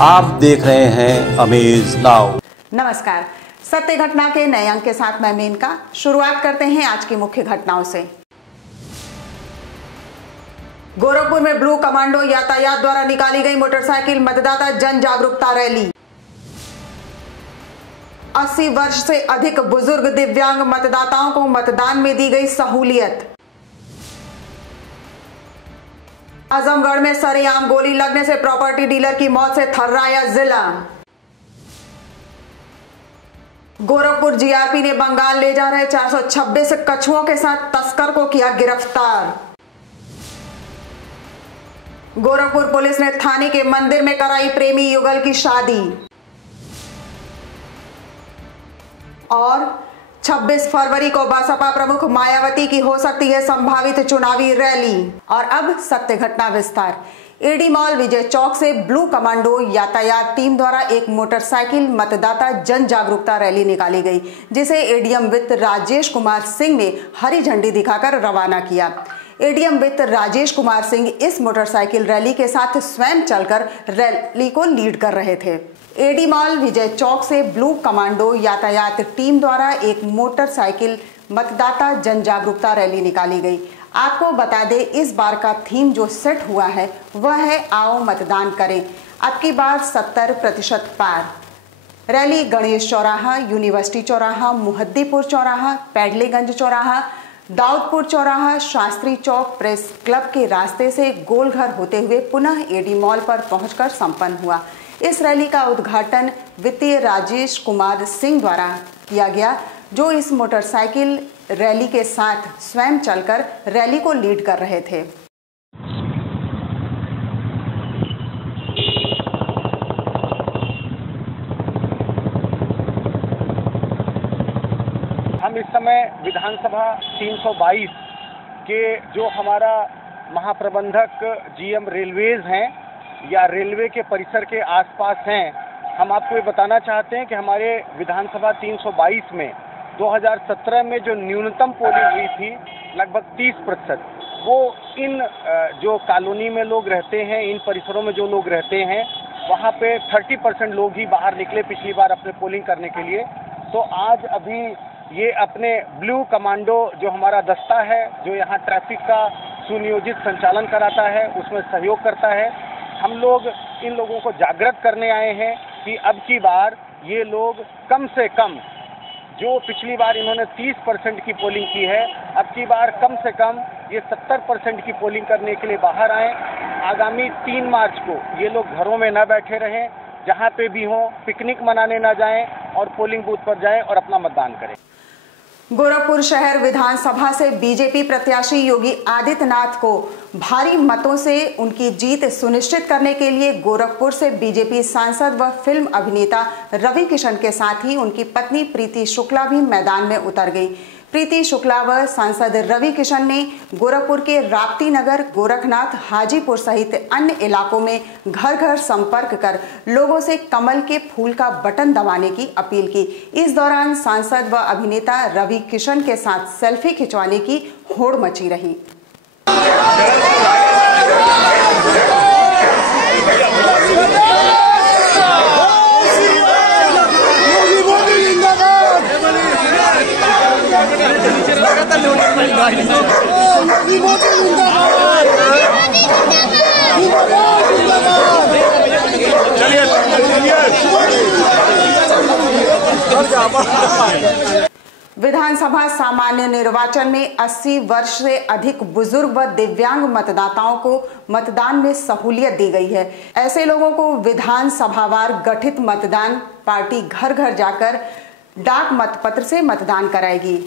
आप देख रहे हैं अमेज नाउ। नमस्कार, सत्य घटना के नए अंक के साथ मैं मेनका। शुरुआत करते हैं आज की मुख्य घटनाओं से। गोरखपुर में ब्लू कमांडो यातायात द्वारा निकाली गई मोटरसाइकिल मतदाता जन जागरूकता रैली। 80 वर्ष से अधिक बुजुर्ग दिव्यांग मतदाताओं को मतदान में दी गई सहूलियत। आजमगढ़ में सरेआम गोली लगने से प्रॉपर्टी डीलर की मौत से थर्राया जिला। गोरखपुर जीआरपी ने बंगाल ले जा रहे 426 कछुओं के साथ तस्कर को किया गिरफ्तार। गोरखपुर पुलिस ने थाने के मंदिर में कराई प्रेमी युगल की शादी। और 26 फरवरी को बसपा प्रमुख मायावती की हो सकती है संभावित चुनावी रैली। और अब सत्य घटना विस्तार। एडी मॉल विजय चौक से ब्लू कमांडो यातायात टीम द्वारा एक मोटरसाइकिल मतदाता जन जागरूकता रैली निकाली गई, जिसे एडीएम वित्त राजेश कुमार सिंह ने हरी झंडी दिखाकर रवाना किया। एडीएम वित्त राजेश कुमार सिंह इस मोटरसाइकिल रैली के साथ स्वयं चलकर रैली को लीड कर रहे थे। एडी मॉल विजय चौक से ब्लू कमांडो यातायात टीम द्वारा एक मोटरसाइकिल मतदाता जन जागरूकता रैली निकाली गई। आपको बता दें, इस बार का थीम जो सेट हुआ है वह है आओ मतदान करें, अब की बार 70% पार। रैली गणेश चौराहा, यूनिवर्सिटी चौराहा, मुहद्दीपुर चौराहा, पैडलेगंज चौराहा, दाऊदपुर चौराहा, शास्त्री चौक, प्रेस क्लब के रास्ते से गोलघर होते हुए पुनः एडी मॉल पर पहुंचकर संपन्न हुआ। इस रैली का उद्घाटन वित्तीय राजेश कुमार सिंह द्वारा किया गया, जो इस मोटरसाइकिल रैली के साथ स्वयं चलकर रैली को लीड कर रहे थे। हम इस समय विधानसभा 322 के जो हमारा महाप्रबंधक जीएम रेलवेज हैं या रेलवे के परिसर के आसपास हैं, हम आपको ये बताना चाहते हैं कि हमारे विधानसभा 322 में 2017 में जो न्यूनतम पोलिंग हुई थी लगभग 30%, वो इन जो कॉलोनी में लोग रहते हैं, इन परिसरों में जो लोग रहते हैं, वहाँ पे 30% लोग ही बाहर निकले पिछली बार अपने पोलिंग करने के लिए। तो आज अभी ये अपने ब्लू कमांडो जो हमारा दस्ता है, जो यहाँ ट्रैफिक का सुनियोजित संचालन कराता है, उसमें सहयोग करता है। हम लोग इन लोगों को जागृत करने आए हैं कि अब की बार ये लोग कम से कम, जो पिछली बार इन्होंने 30% की पोलिंग की है, अब की बार कम से कम ये 70% की पोलिंग करने के लिए बाहर आएँ। आगामी 3 मार्च को ये लोग घरों में न बैठे रहें, जहाँ पे भी हों, पिकनिक मनाने ना जाएं और पोलिंग बूथ पर जाएं और अपना मतदान करें। गोरखपुर शहर विधानसभा से बीजेपी प्रत्याशी योगी आदित्यनाथ को भारी मतों से उनकी जीत सुनिश्चित करने के लिए गोरखपुर से बीजेपी सांसद व फिल्म अभिनेता रवि किशन के साथ ही उनकी पत्नी प्रीति शुक्ला भी मैदान में उतर गई। प्रीति शुक्ला व सांसद रवि किशन ने गोरखपुर के राप्ती नगर, गोरखनाथ, हाजीपुर सहित अन्य इलाकों में घर घर संपर्क कर लोगों से कमल के फूल का बटन दबाने की अपील की। इस दौरान सांसद व अभिनेता रवि किशन के साथ सेल्फी खिंचवाने की होड़ मची रही। विधानसभा सामान्य निर्वाचन में 80 वर्ष से अधिक बुजुर्ग व दिव्यांग मतदाताओं को मतदान में सहूलियत दी गई है। ऐसे लोगों को विधानसभावार गठित मतदान पार्टी घर घर जाकर डाक मतपत्र से मतदान कराएगी।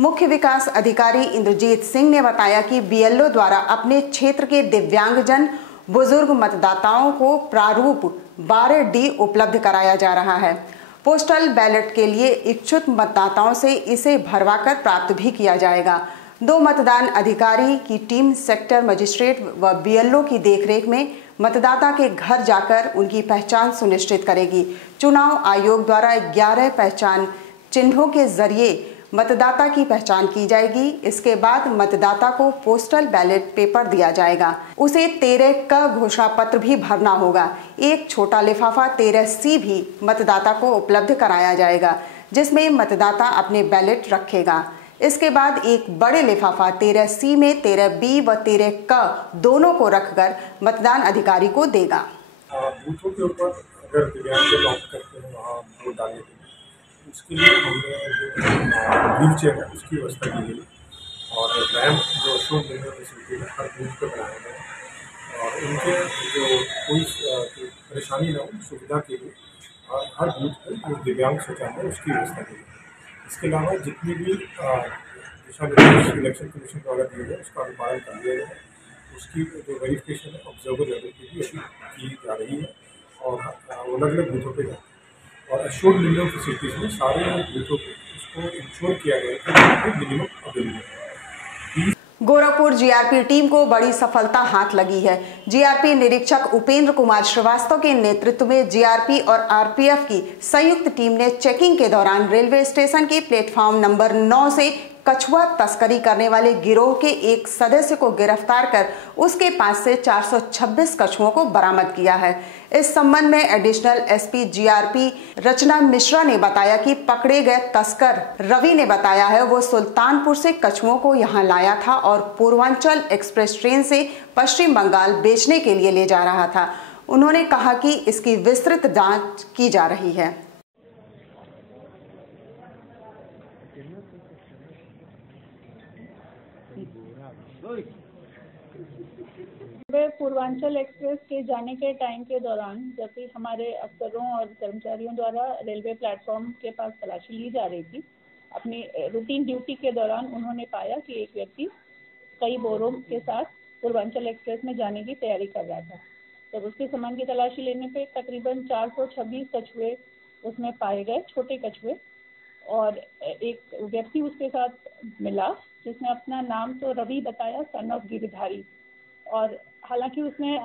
मुख्य विकास अधिकारी इंद्रजीत सिंह ने बताया कि बीएलओ द्वारा अपने क्षेत्र के दिव्यांगजन बुजुर्ग मतदाताओं को प्रारूप 12D उपलब्ध कराया जा रहा है। पोस्टल बैलेट के लिए इच्छुक मतदाताओं से इसे भरवाकर प्राप्त भी किया जाएगा। 2 मतदान अधिकारी की टीम सेक्टर मजिस्ट्रेट व बीएलओ की देखरेख में मतदाता के घर जाकर उनकी पहचान सुनिश्चित करेगी। चुनाव आयोग द्वारा 11 पहचान चिन्हों के जरिए मतदाता की पहचान की जाएगी। इसके बाद मतदाता को पोस्टल बैलेट पेपर दिया जाएगा। उसे 13 का घोषणा पत्र भी भरना होगा। एक छोटा लिफाफा 13C भी मतदाता को उपलब्ध कराया जाएगा, जिसमें मतदाता अपने बैलेट रखेगा। इसके बाद एक बड़े लिफाफा 13C में 13B व 13 क दोनों को रखकर मतदान अधिकारी को देगा। बूथों के ऊपर अगर दिव्यांग लोग ऑप्ट करते हैं वहाँ वोट डालने के लिए, उसके लिए हमने जो व्हील चेयर है उसकी व्यवस्था की गई और रैम्प जो अशोक नगर फैसिलिटी है हर बूथ पर बनाया गया और उनके जो कोई परेशानी न हो सुविधा के लिए हर बूथ पर जो दिव्यांग शौचालय है उसकी व्यवस्था की गई। इसके अलावा जितनी भी दिशा निर्देश इलेक्शन कमीशन द्वारा दिए गए उसका अनुपालन कर लिया गया है। उसकी जो वेरिफिकेशन है ऑब्जर्वर लेवल की भी अभी की जा रही है और अलग अलग बूथों पे जाती है और एश्योर्ड मिनिमम फैसिलिटीज़ में सारे बूथों को उसको इंश्योर किया गया है कि मिनिमम अवेलेबल है। गोरखपुर जीआरपी टीम को बड़ी सफलता हाथ लगी है। जीआरपी निरीक्षक उपेंद्र कुमार श्रीवास्तव के नेतृत्व में जीआरपी और आरपीएफ की संयुक्त टीम ने चेकिंग के दौरान रेलवे स्टेशन के प्लेटफॉर्म नंबर 9 से कछुआ तस्करी करने वाले गिरोह के एक सदस्य को गिरफ्तार कर उसके पास से 426 कछुओं को बरामद किया है। इस संबंध में एडिशनल एसपी जीआरपी रचना मिश्रा ने बताया कि पकड़े गए तस्कर रवि ने बताया है वो सुल्तानपुर से कछुओं को यहां लाया था और पूर्वांचल एक्सप्रेस ट्रेन से पश्चिम बंगाल बेचने के लिए ले जा रहा था। उन्होंने कहा कि इसकी विस्तृत जांच की जा रही है। पूर्वांचल एक्सप्रेस के जाने के टाइम के दौरान जब भी हमारे अफसरों और कर्मचारियों द्वारा रेलवे प्लेटफॉर्म के पास तलाशी ली जा रही थी, अपनी रूटीन ड्यूटी के दौरान उन्होंने पाया कि एक व्यक्ति कई बोरों के साथ पूर्वांचल एक्सप्रेस में जाने की तैयारी कर रहा था। जब उसके सामान की तलाशी लेने पे तकरीबन 426 कछुए उसमें पाए गए, छोटे कछुए, और एक व्यक्ति उसके साथ मिला जिसने अपना नाम तो रवि बताया, सन ऑफ गिरधारी, और हालांकि उसने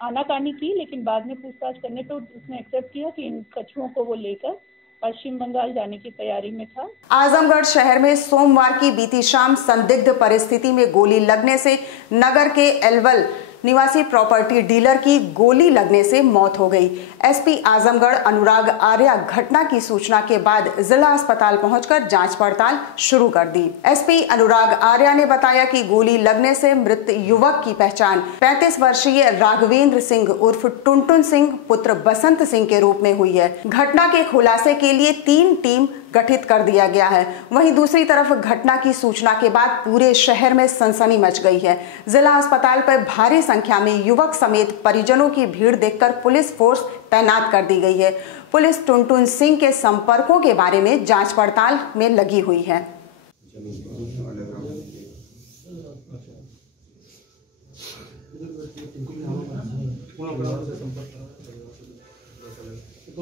आनाकानी की लेकिन बाद में पूछताछ करने पर उसने एक्सेप्ट किया कि इन कछुओं को वो लेकर पश्चिम बंगाल जाने की तैयारी में था। आजमगढ़ शहर में सोमवार की बीती शाम संदिग्ध परिस्थिति में गोली लगने से नगर के एलवल निवासी प्रॉपर्टी डीलर की गोली लगने से मौत हो गई। एसपी आजमगढ़ अनुराग आर्या घटना की सूचना के बाद जिला अस्पताल पहुंचकर जांच पड़ताल शुरू कर दी। एसपी अनुराग आर्या ने बताया कि गोली लगने से मृत युवक की पहचान 35 वर्षीय राघवेंद्र सिंह उर्फ टुनटुन सिंह पुत्र बसंत सिंह के रूप में हुई है। घटना के खुलासे के लिए 3 टीम गठित कर दिया गया है। वहीं दूसरी तरफ घटना की सूचना के बाद पूरे शहर में सनसनी मच गई है। जिला अस्पताल पर भारी संख्या में युवक समेत परिजनों की भीड़ देखकर पुलिस फोर्स तैनात कर दी गई है। पुलिस टुनटुन सिंह के संपर्कों के बारे में जांच पड़ताल में लगी हुई है।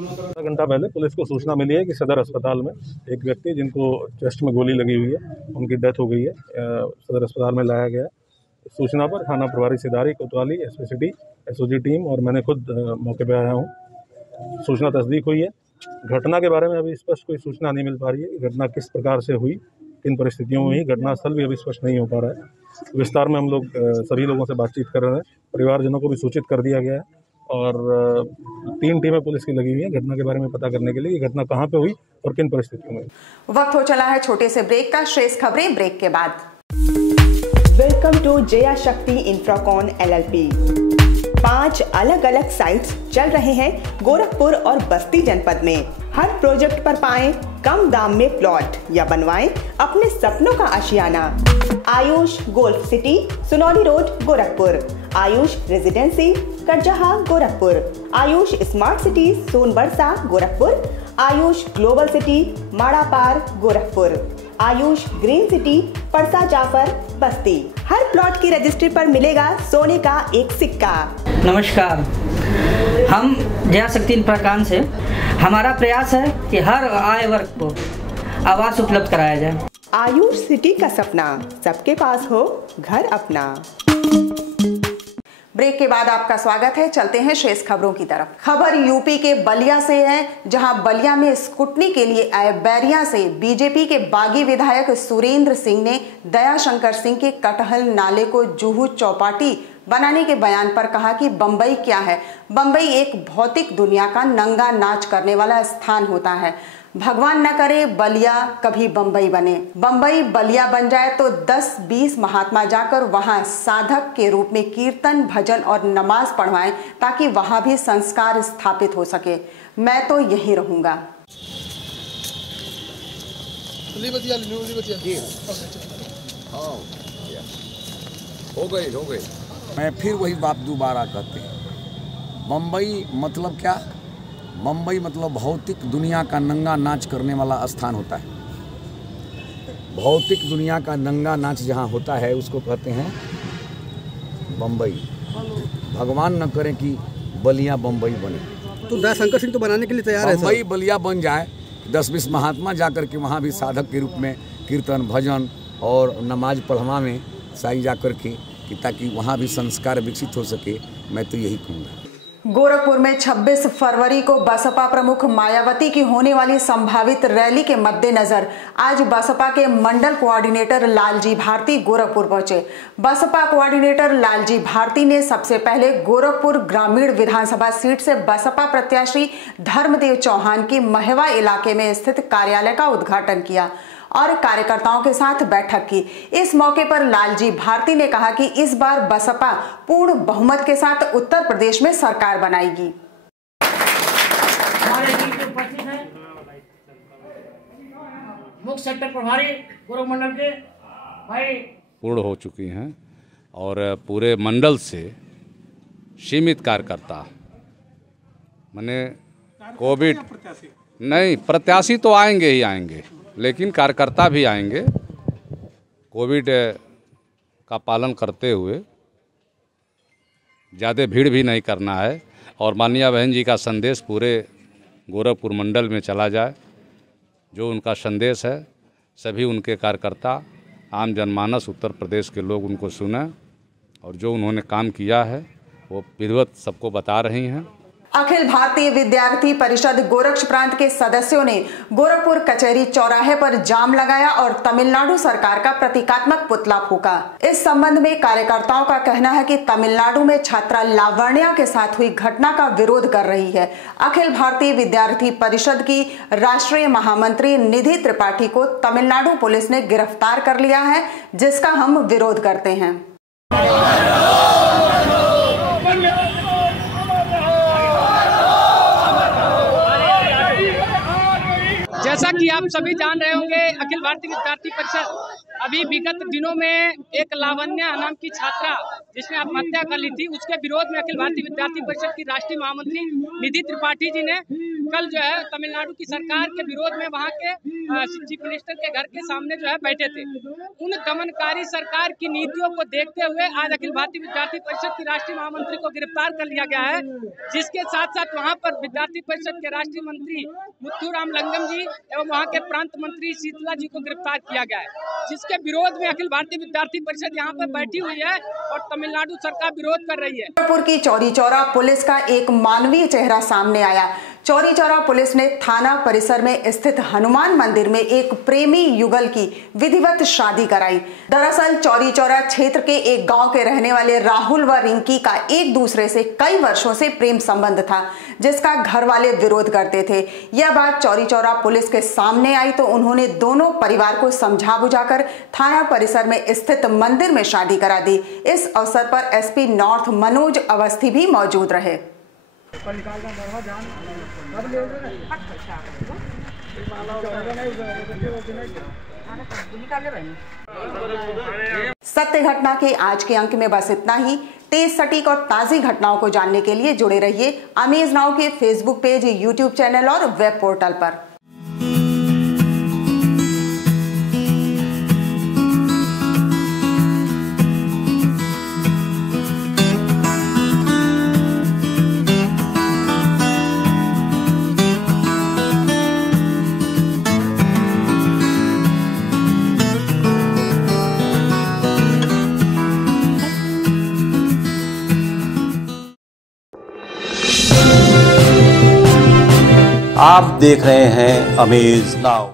आधा घंटा पहले पुलिस को सूचना मिली है कि सदर अस्पताल में एक व्यक्ति जिनको चेस्ट में गोली लगी हुई है, उनकी डेथ हो गई है, सदर अस्पताल में लाया गया। सूचना पर थाना प्रभारी सिदारी कोतवाली एसपी सिटी एसओजी टीम और मैंने खुद मौके पर आया हूँ। सूचना तस्दीक हुई है। घटना के बारे में अभी स्पष्ट कोई सूचना नहीं मिल पा रही है कि घटना किस प्रकार से हुई, किन परिस्थितियों में हुई। घटनास्थल भी अभी स्पष्ट नहीं हो पा रहा है। विस्तार में हम लोग सभी लोगों से बातचीत कर रहे हैं। परिवारजनों को भी सूचित कर दिया गया है और 3 टीमें पुलिस की लगी हुई हैं घटना के बारे में पता करने के लिए कि घटना कहां पे हुई और किन परिस्थितियों में। वक्त हो चला है छोटे से ब्रेक का। श्रेष्ठ खबरें ब्रेक के बाद। वेलकम टू जया शक्ति इंफ्राकॉन LLP। 5 अलग अलग साइट्स चल रहे हैं गोरखपुर और बस्ती जनपद में। हर प्रोजेक्ट पर पाएं कम दाम में प्लॉट या बनवाएं अपने सपनों का आशियाना। Ayush golf city, Sunauli road, Gorakhpur. Ayush residency, Karjaha, Gorakhpur. Ayush smart city, Sonbarsa, Gorakhpur. Ayush global city, Madapar, Gorakhpur. Ayush green city, Parsa Jafar, Basti. हर प्लॉट की रजिस्ट्री पर मिलेगा सोने का एक सिक्का। नमस्कार, हम जया शक्ति इंफ्राकॉन से हमारा प्रयास है कि हर आय वर्ग को आवास उपलब्ध कराया जाए। आयुष सिटी का सपना, सबके पास हो घर अपना। ब्रेक के बाद आपका स्वागत है। चलते हैं शेष खबरों की तरफ। खबर यूपी के बलिया से है, जहां बलिया में स्कूटनी के लिए आए बैरिया से बीजेपी के बागी विधायक सुरेंद्र सिंह ने दयाशंकर सिंह के कटहल नाले को जुहू चौपाटी बनाने के बयान पर कहा कि बंबई क्या है। बंबई एक भौतिक दुनिया का नंगा नाच करने वाला स्थान होता है। भगवान न करे बलिया कभी बंबई बने। बंबई बलिया बन जाए तो 10-20 महात्मा जाकर वहां साधक के रूप में कीर्तन, भजन और नमाज पढ़वाएं, ताकि वहां भी संस्कार स्थापित हो सके। मैं तो यहीं रहूंगा। हो गए। मैं फिर वही बात दोबारा कहते हैं, बम्बई मतलब क्या? बम्बई मतलब भौतिक दुनिया का नंगा नाच करने वाला स्थान होता है। भौतिक दुनिया का नंगा नाच जहाँ होता है उसको कहते हैं बम्बई। भगवान न करें कि बलिया बम्बई बने। तो दयाशंकर सिंह तो बनाने के लिए तैयार है। बम्बई बलिया बन जाए, 10-20 महात्मा जाकर के वहाँ भी साधक के रूप में कीर्तन, भजन और नमाज पढ़वा में साई जाकर के, ताकि वहाँ भी संस्कार विकसित हो सके। मैं तो यही कहूँगा। गोरखपुर में 26 फरवरी को बसपा प्रमुख मायावती की होने वाली संभावित रैली के मद्देनजर आज बसपा के मंडल कोऑर्डिनेटर लालजी भारती गोरखपुर पहुंचे। बसपा कोऑर्डिनेटर लालजी भारती ने सबसे पहले गोरखपुर ग्रामीण विधानसभा सीट से बसपा प्रत्याशी धर्मदेव चौहान की महवा इलाके में स्थित कार्यालय का उद्घाटन किया और कार्यकर्ताओं के साथ बैठक की। इस मौके पर लालजी भारती ने कहा कि इस बार बसपा पूर्ण बहुमत के साथ उत्तर प्रदेश में सरकार बनाएगी। हमारे बीच में उपस्थित हैं मुख्य सेक्टर प्रभारी गोरखपुर मंडल के भाई पूर्ण हो चुकी हैं और पूरे मंडल से सीमित कार्यकर्ता, माने कोविड नहीं, प्रत्याशी तो आएंगे ही आएंगे, लेकिन कार्यकर्ता भी आएंगे। कोविड का पालन करते हुए ज़्यादा भीड़ भी नहीं करना है और माननीय बहन जी का संदेश पूरे गोरखपुर मंडल में चला जाए। जो उनका संदेश है सभी उनके कार्यकर्ता, आम जनमानस, उत्तर प्रदेश के लोग उनको सुने और जो उन्होंने काम किया है वो विधिवत सबको बता रही हैं। अखिल भारतीय विद्यार्थी परिषद गोरक्ष प्रांत के सदस्यों ने गोरखपुर कचहरी चौराहे पर जाम लगाया और तमिलनाडु सरकार का प्रतीकात्मक पुतला फूका। इस संबंध में कार्यकर्ताओं का कहना है कि तमिलनाडु में छात्रा लावण्या के साथ हुई घटना का विरोध कर रही है। अखिल भारतीय विद्यार्थी परिषद की राष्ट्रीय महामंत्री निधि त्रिपाठी को तमिलनाडु पुलिस ने गिरफ्तार कर लिया है, जिसका हम विरोध करते हैं। जैसा कि आप सभी जान रहे होंगे, अखिल भारतीय विद्यार्थी परिषद अभी विगत दिनों में एक लावण्या नाम की छात्रा जिसने आत्महत्या कर ली थी, उसके विरोध में अखिल भारतीय विद्यार्थी परिषद की राष्ट्रीय महामंत्री निधि त्रिपाठी जी ने कल जो है तमिलनाडु की सरकार के विरोध में वहां के चीफ मिनिस्टर के घर के सामने जो है बैठे थे। उन दमनकारी सरकार की नीतियों को देखते हुए आज अखिल भारतीय विद्यार्थी परिषद की राष्ट्रीय महामंत्री को गिरफ्तार कर लिया गया है, जिसके साथ साथ वहां पर विद्यार्थी परिषद के राष्ट्रीय मंत्री मुथुराम लंगम जी एवं वहां के प्रांत मंत्री शीतला जी को गिरफ्तार किया गया है, जिसके विरोध में अखिल भारतीय विद्यार्थी परिषद यहाँ पर बैठी हुई है और तमिलनाडु सरकार विरोध कर रही है। गोरखपुर की चौरी चौरा पुलिस का एक मानवीय चेहरा सामने आया। चौरी चौरा पुलिस ने थाना परिसर में स्थित हनुमान मंदिर में एक प्रेमी युगल की विधिवत शादी कराई। दरअसल चौरी चौरा क्षेत्र के एक गांव के रहने वाले राहुल व रिंकी का एक दूसरे से कई वर्षों से प्रेम संबंध था, जिसका घर वाले विरोध करते थे। यह बात चौरी चौरा पुलिस के सामने आई तो उन्होंने दोनों परिवार को समझा बुझाकर थाना परिसर में स्थित मंदिर में शादी करा दी। इस अवसर पर एसपी नॉर्थ मनोज अवस्थी भी मौजूद रहे। सत्य घटना के आज के अंक में बस इतना ही। तेज, सटीक और ताज़ी घटनाओं को जानने के लिए जुड़े रहिए अमेज नाउ के फेसबुक पेज, यूट्यूब चैनल और वेब पोर्टल पर। आप देख रहे हैं अमेज नाउ।